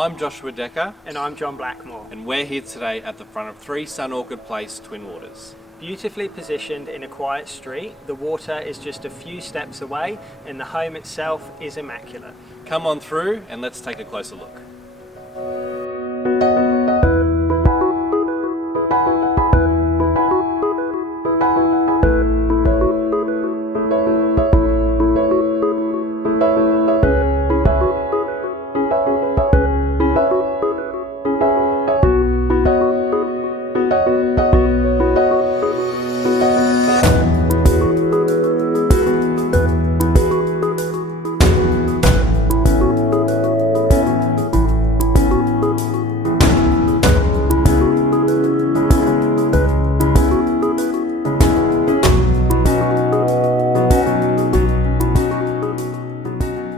I'm Joshua Decker. And I'm John Blackmore. And we're here today at the front of 3 Sunorchid Place, Twin Waters. Beautifully positioned in a quiet street, the water is just a few steps away and the home itself is immaculate. Come on through and let's take a closer look.